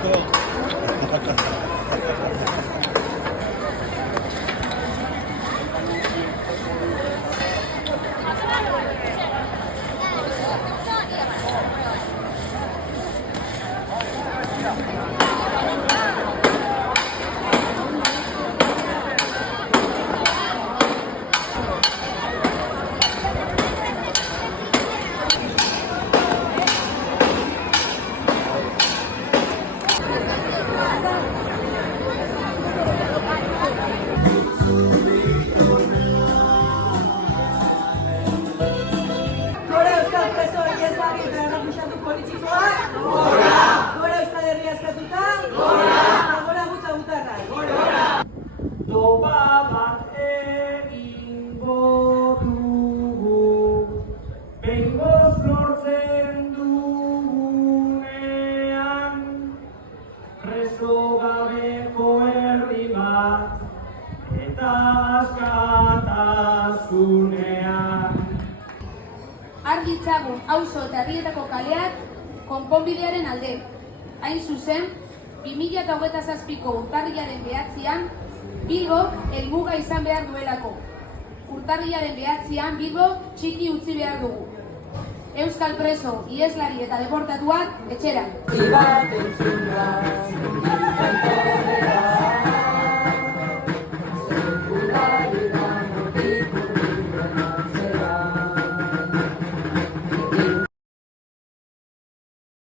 asko. Topa bat egingo dugu, behingoz lortzen dugunean, preso gabeko herri bat, eta askatasunean. Argi itzagun auzo eta herrietako kaleak konponbidearen alde. Hain zuzen, 2027ko urtarrilaren 9an, Bilbok helmuga izan behar duelako. Urtarrilaren 9an Bilbo txiki utzi behar dugu. Euskal preso, ieslari eta deportatuak etxera.